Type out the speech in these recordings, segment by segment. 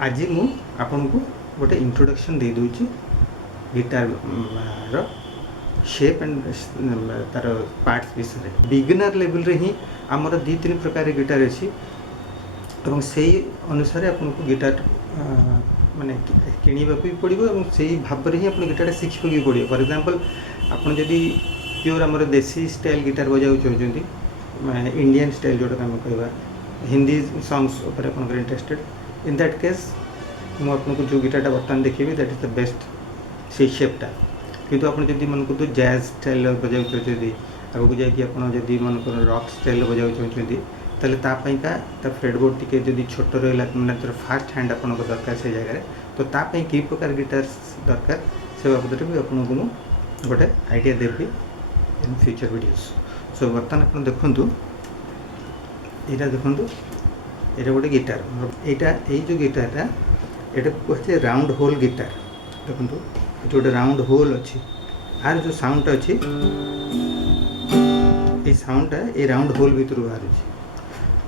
आज मु आपन को गोटे इंट्रोडक्शन दे दूची गिटार रो शेप एंड तार पार्ट्स विषय बिगिनर लेवल रे ही आमर दी तीन प्रकार गिटार अच्छी और से अनुसार आपन को गिटार माने किणवा भी पड़ो और से भाव में ही आप गिटार शिखा भी पड़ो। फॉर एग्जांपल आपन जदि प्योर आमर देसी स्टाइल गिटार बजा चाहते इंडियन स्टाइल जोटा आम कह हिंदी सॉन्ग्स ऊपर आप इंटरेस्टेड इन दैट केस मुझे आपको जो गिटारटा बर्तमान देखिए दैट इज द बेस्ट से शेपटा किंतु आप जब मन को जैज स्टाइल बजा चाहते आगे जाकि मन को रॉक स्टाइल बजा चाहते ताले तापाइका फ्रेडबोर्ड टी जब छोट रहा मैंने फास्ट हैंड आप दरकार से जगह तो तापाई कि प्रकार गिटार दरकार से बाबद भी आपको गोटे आइडिया देवी इन फ्यूचर वीडियोस। सो बर्तमान आप देखु यहाँ देखु ये गोटे गिटार यहाँ ये जो गिटारटा ये कहते राउंड होल गिटार देखो ये गोटे राउंड होल अच्छी आर जो साउंड अच्छी ये साउंडटा ये राउंड होल भर बाहर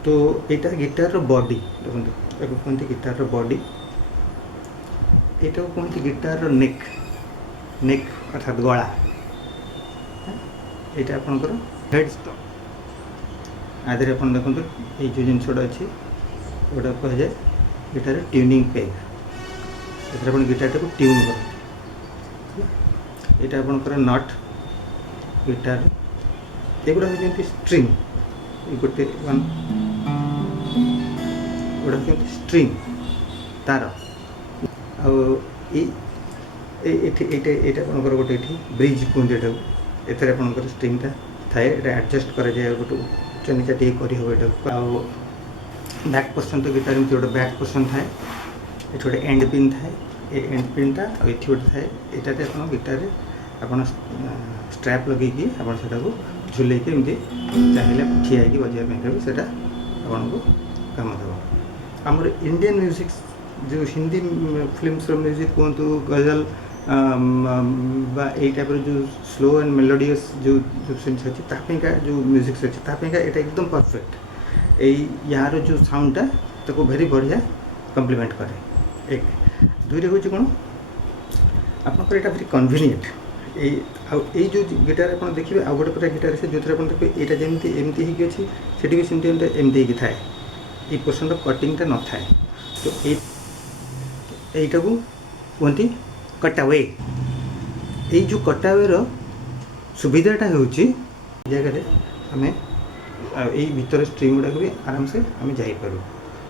तो यहाँ गिटार बॉडी देखो कहते गिटार बॉडी यहाँ कहते गिटार नेक नेक अर्थात गला यहाँ आपंकर हेड स्टॉक आधे आप देखो ये जो जिनसटा अच्छी गोटा कह जाए गिटार ट्यूनिंग पेग आप गिटार को ट्यून कर यहाँ आपंकर नट गिटार एगुड़ा हूँ स्ट्रिंग गोटे गोटा हूँ स्ट्रिंग तार आपंकर गोटे ब्रिज कहते एथर आपंकर स्ट्रिंगटा थाए एडजस्ट कर गोटे उच्च नीचा टे कर बैक पोर्सन तो गिटार में गोटे बैक पोर्सन थाए ये गोटे एंड पिन थाए ये एंड पिनटा ये गोटे थाए यहाँ आप गिटार आप स्ट्रैप लगे आपको झुल एमती चाहिए ठिया बजाइए भी से आपको कम देव। आमर इंडियन म्यूजिक जो हिंदी फिल्म्स म्यूजिक कहतु गजल टाइप जो स्लो एंड मेलोडियस जो फिल्म्स अच्छी तापाइका जो म्यूजिक्स अच्छी तापाइका ये एकदम परफेक्ट यार जो साउंडटा ताको वेरी बढ़िया कम्प्लीमेंट करे। एक दुई हूँ कौन आपंकर यहाँ वेरी कन्वीनियंट ये जो गिटार आप देखिए आउ गोटे प्रकार गिटार से जो थे देखिए यहाँ जमी एमती ही अच्छी से भी सेमती एमती ही थाए ये पोर्सन कटिंगटा न थाए तो यहीटा को कहती कटावे ये जो कटावेर सुविधाटा हूँ जगह आम यही भीतर स्ट्रिंग गुड़ाक भी आराम से आम जापर।